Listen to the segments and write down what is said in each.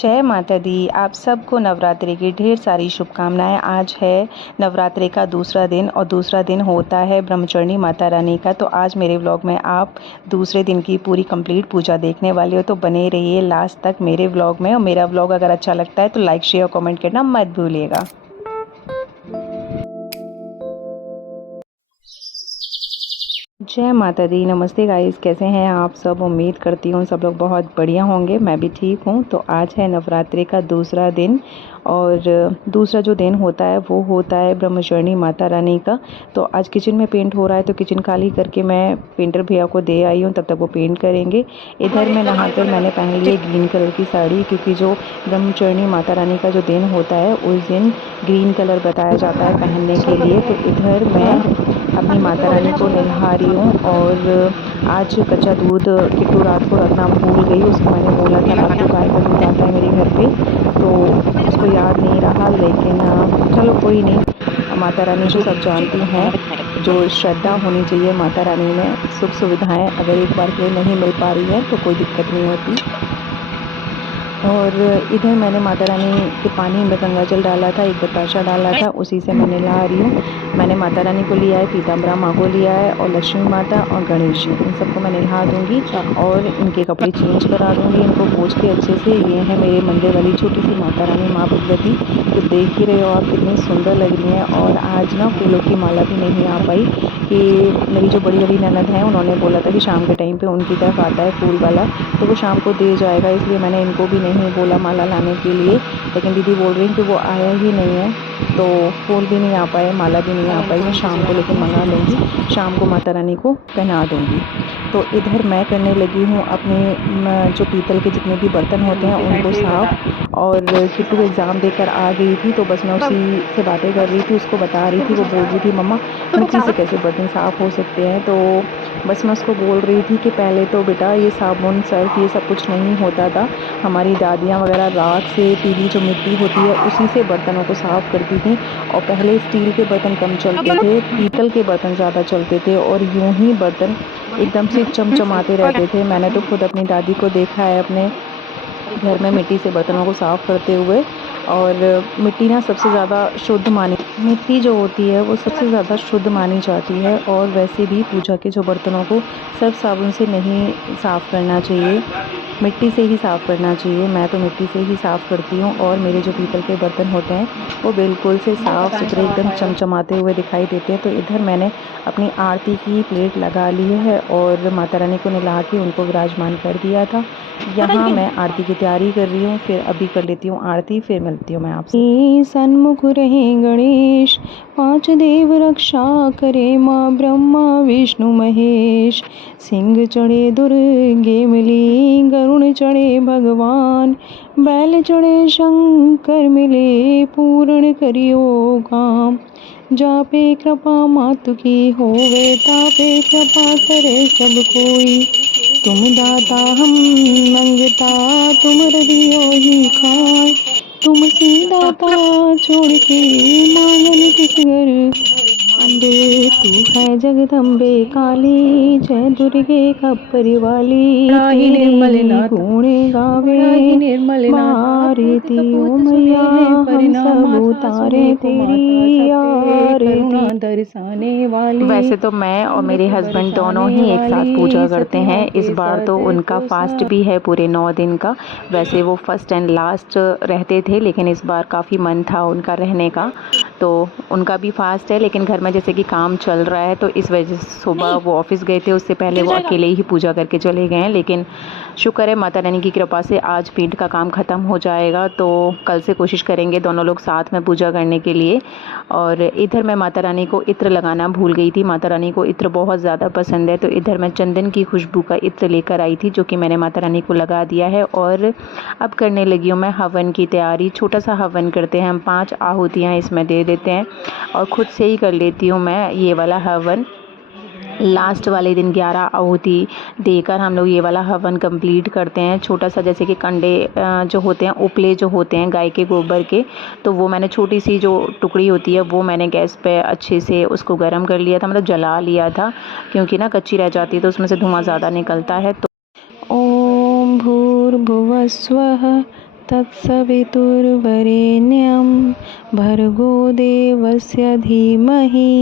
जय माता दी। आप सबको नवरात्रि की ढेर सारी शुभकामनाएं। आज है नवरात्रि का दूसरा दिन और दूसरा दिन होता है ब्रह्मचारिणी माता रानी का। तो आज मेरे व्लॉग में आप दूसरे दिन की पूरी कंप्लीट पूजा देखने वाले हो, तो बने रहिए लास्ट तक मेरे व्लॉग में। और मेरा व्लॉग अगर अच्छा लगता है तो लाइक शेयर और कमेंट करना मत भूलिएगा। जय माता दी। नमस्ते गाइस, कैसे हैं आप सब। उम्मीद करती हूँ सब लोग बहुत बढ़िया होंगे। मैं भी ठीक हूँ। तो आज है नवरात्रि का दूसरा दिन और दूसरा जो दिन होता है वो होता है ब्रह्मचारिणी माता रानी का। तो आज किचन में पेंट हो रहा है, तो किचन खाली करके मैं पेंटर भैया को दे आई हूँ, तब तक वो पेंट करेंगे। इधर मैं नहाकर मैंने पहन ली है ग्रीन कलर की साड़ी, क्योंकि जो ब्रह्मचारिणी माता रानी का जो दिन होता है उस दिन ग्रीन कलर बताया जाता है पहनने के लिए। तो इधर मैं अपनी माता रानी को नहला रही हूँ। और आज कच्चा दूध किट्टू रात को रखना भूल गई। उसको मैंने बोला था रात को गाय का दूध आता है मेरे घर पे, तो उसको याद नहीं रहा। लेकिन चलो कोई नहीं, माता रानी को सब जानती हैं। जो श्रद्धा होनी चाहिए माता रानी में, सुख सुविधाएं अगर एक बार के लिए नहीं मिल पा रही है तो कोई दिक्कत नहीं होती। और इधर मैंने माता रानी के पानी में गंगा जल डाला था, एक बताशा डाला था, उसी से मैं नहला रही हूँ। मैंने माता रानी को लिया है, पीताम्बरा माँ को लिया है, और लक्ष्मी माता और गणेश जी, इन सबको मैं नहला दूँगी और इनके कपड़े चेंज करा दूँगी, इनको पोंछ के अच्छे से। ये है मेरे मंदिर वाली छोटी सी माता रानी माँ भगवती। तो देख ही रहे हो आप कितनी सुंदर लग रही हैं। और आज ना फूलों की माला भी नहीं आ पाई, कि मेरी जो बड़ी वाली ननद है उन्होंने बोला था कि शाम के टाइम पे उनकी तरफ आता है फूल वाला, तो वो शाम को दे जाएगा, इसलिए मैंने इनको भी नहीं बोला माला लाने के लिए। लेकिन दीदी बोल रही हैं कि वो आया ही नहीं है, तो फूल भी नहीं आ पाए, माला भी नहीं आ पाई। मैं शाम को लेकिन मंगा लूँगी, शाम को माता रानी को पहना दूँगी। तो इधर मैं करने लगी हूँ अपने जो पीतल के जितने भी बर्तन होते हैं उनको साफ़। और किट्टू एग्ज़ाम देकर आ गई थी, तो बस मैं उसी से बातें कर रही थी, उसको बता रही थी। वो बोल रही थी मम्मा मिट्टी से कैसे बर्तन साफ़ हो सकते हैं। तो बस मैं उसको बोल रही थी कि पहले तो बेटा ये साबुन सर्फ ये सब कुछ नहीं होता था। हमारी दादियाँ वगैरह राख से पीली जो मिट्टी होती है उसी से बर्तनों को साफ़ करती थी। और पहले स्टील के बर्तन कम चलते थे, पीतल के बर्तन ज़्यादा चलते थे, और यूं ही बर्तन एकदम से चमचमाते रहते थे। मैंने तो खुद अपनी दादी को देखा है अपने घर में मिट्टी से बर्तनों को साफ़ करते हुए। और मिट्टी ना सबसे ज़्यादा शुद्ध मानी, मिट्टी जो होती है वो सबसे ज़्यादा शुद्ध मानी जाती है। और वैसे भी पूजा के जो बर्तनों को सर्फ साबुन से नहीं साफ़ करना चाहिए, मिट्टी से ही साफ़ करना चाहिए। मैं तो मिट्टी से ही साफ़ करती हूँ। और मेरे जो पीतल के बर्तन होते हैं वो बिल्कुल से साफ़ सुथरे एकदम चमचमाते हुए दिखाई देते हैं। तो इधर मैंने अपनी आरती की प्लेट लगा ली है और माता रानी को नहला के उनको विराजमान कर दिया था। यहाँ मैं आरती की तैयारी कर रही हूँ, फिर अभी कर लेती हूँ आरती, फिर मिलती हूँ मैं आपसे। सन्मुख रहे गणेश, पांच देव रक्षा करे, माँ ब्रह्मा विष्णु महेश। सिंह चढ़े दुर्गे मिली, गरुण चढ़े भगवान, बैल चढ़े शंकर मिले, पूर्ण करियो काम। जापे कृपा मातु की होवे, तापे कृपा करे सब कोई। तुम दाता हम मंगता, तुम हृदयों ही खाए। तुम सीदाता छोड़ के मांगन किस घर। अम्बे तू है जगदम्बे काली, जय दुर्गे खप्पर वाली। तेरी गुण गावे मारती ओ मैया, हम सब उतारे तेरी आरती दर्शाने वाली। वैसे तो मैं और मेरे हस्बैंड दोनों ही एक साथ पूजा करते हैं। इस बार तो उनका फास्ट भी है पूरे 9 दिन का। वैसे वो फर्स्ट एंड लास्ट रहते थे, लेकिन इस बार काफ़ी मन था उनका रहने का, तो उनका भी फास्ट है। लेकिन घर में जैसे कि काम चल रहा है, तो इस वजह से सुबह वो ऑफिस गए थे, उससे पहले वो अकेले ही पूजा करके चले गए हैं। लेकिन शुक्र है माता रानी की कृपा से आज पेंट का काम ख़त्म हो जाएगा, तो कल से कोशिश करेंगे दोनों लोग साथ में पूजा करने के लिए। और इधर मैं माता रानी को इत्र लगाना भूल गई थी। माता रानी को इत्र बहुत ज़्यादा पसंद है, तो इधर मैं चंदन की खुशबू का इत्र लेकर आई थी, जो कि मैंने माता रानी को लगा दिया है। और अब करने लगी हूँ मैं हवन की तैयारी। छोटा सा हवन करते हैं हम, 5 आहुतियाँ इसमें दे देते हैं, और ख़ुद से ही कर लेती हूँ मैं ये वाला हवन। लास्ट वाले दिन 11 आहुति देकर हम लोग ये वाला हवन कंप्लीट करते हैं। छोटा सा जैसे कि कंडे जो होते हैं, उपले जो होते हैं गाय के गोबर के, तो वो मैंने छोटी सी जो टुकड़ी होती है वो मैंने गैस पे अच्छे से उसको गर्म कर लिया था, मतलब जला लिया था, क्योंकि ना कच्ची रह जाती है तो उसमें से धुआं ज़्यादा निकलता है। तो ओम भूर्भुवः स्वः तत्सवितुर्वरेण्यं भर्गो देवस्य धीमहि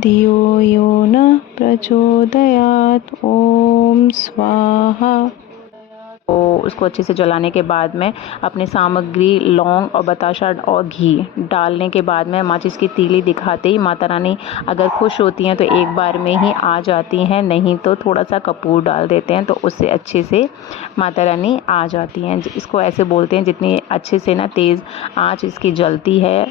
धियो यो नः प्रचोदयात्। ओम स्वाहा। तो उसको अच्छे से जलाने के बाद में अपने सामग्री लौंग और बताशा और घी डालने के बाद में माचिस की तीली दिखाते ही माता रानी अगर खुश होती हैं तो एक बार में ही आ जाती हैं, नहीं तो थोड़ा सा कपूर डाल देते हैं तो उससे अच्छे से माता रानी आ जाती हैं। इसको ऐसे बोलते हैं जितनी अच्छे से ना तेज़ आँच इसकी जलती है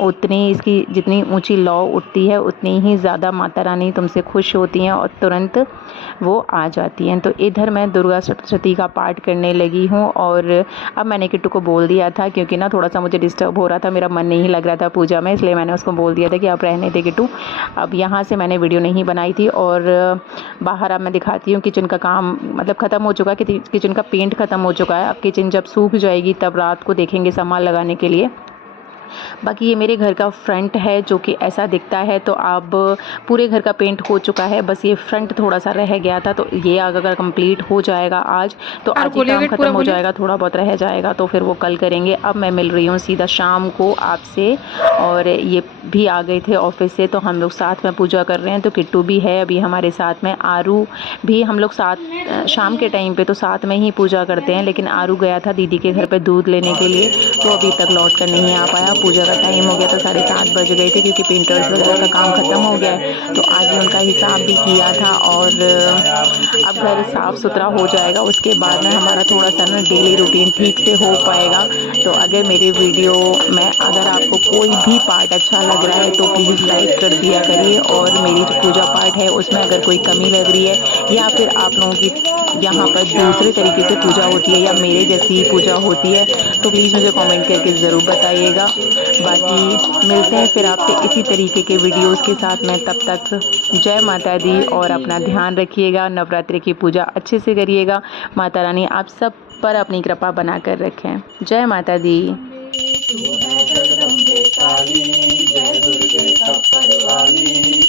उतनी इसकी जितनी ऊंची लौ उठती है उतनी ही ज़्यादा माता रानी तुमसे खुश होती हैं और तुरंत वो आ जाती हैं। तो इधर मैं दुर्गा सप्तशती का पाठ करने लगी हूँ और अब मैंने किट्टू को बोल दिया था क्योंकि ना थोड़ा सा मुझे डिस्टर्ब हो रहा था, मेरा मन नहीं लग रहा था पूजा में, इसलिए मैंने उसको बोल दिया था कि आप रहने दे किट्टू। अब यहाँ से मैंने वीडियो नहीं बनाई थी और बाहर अब मैं दिखाती हूँ किचन का काम मतलब ख़त्म हो चुका है, किचन का पेंट ख़त्म हो चुका है। अब किचन जब सूख जाएगी तब रात को देखेंगे सामान लगाने के लिए। बाकी ये मेरे घर का फ्रंट है जो कि ऐसा दिखता है। तो अब पूरे घर का पेंट हो चुका है, बस ये फ्रंट थोड़ा सा रह गया था, तो ये अगर कंप्लीट हो जाएगा आज तो आज ही काम ख़त्म हो जाएगा, थोड़ा बहुत रह जाएगा तो फिर वो कल करेंगे। अब मैं मिल रही हूँ सीधा शाम को आपसे और ये भी आ गए थे ऑफिस से तो हम लोग साथ में पूजा कर रहे हैं। तो किट्टू भी है अभी हमारे साथ में, आरू भी, हम लोग साथ शाम के टाइम पे तो साथ में ही पूजा करते हैं, लेकिन आरू गया था दीदी के घर पे दूध लेने के लिए तो अभी तक लौट कर नहीं आ पाया। पूजा का टाइम हो गया था, 7:30 बज गए थे क्योंकि पेंटर्स वगैरह का काम ख़त्म हो गया है तो आज ही उनका हिसाब भी किया था। और अब घर साफ़ सुथरा हो जाएगा उसके बाद में हमारा थोड़ा सा ना डेली रूटीन ठीक से हो पाएगा। तो अगर मेरे वीडियो में अगर आपको कोई भी पार्ट अच्छा लग रहा है तो प्लीज़ लाइक कर दिया करिए, और मेरी जो पूजा पाठ है उसमें अगर कोई कमी लग रही है या फिर आप लोगों की यहाँ पर दूसरे तरीके से पूजा होती है या मेरे जैसी पूजा होती है तो प्लीज़ मुझे कमेंट करके ज़रूर बताइएगा। बाकी मिलते हैं फिर आपसे इसी तरीके के वीडियोस के साथ में, तब तक जय माता दी और अपना ध्यान रखिएगा, नवरात्रि की पूजा अच्छे से करिएगा। माता रानी आप सब पर अपनी कृपा बना कर रखें। जय माता दी। तू है जगदम्बे काली, जय दुर्गे कपरवाली,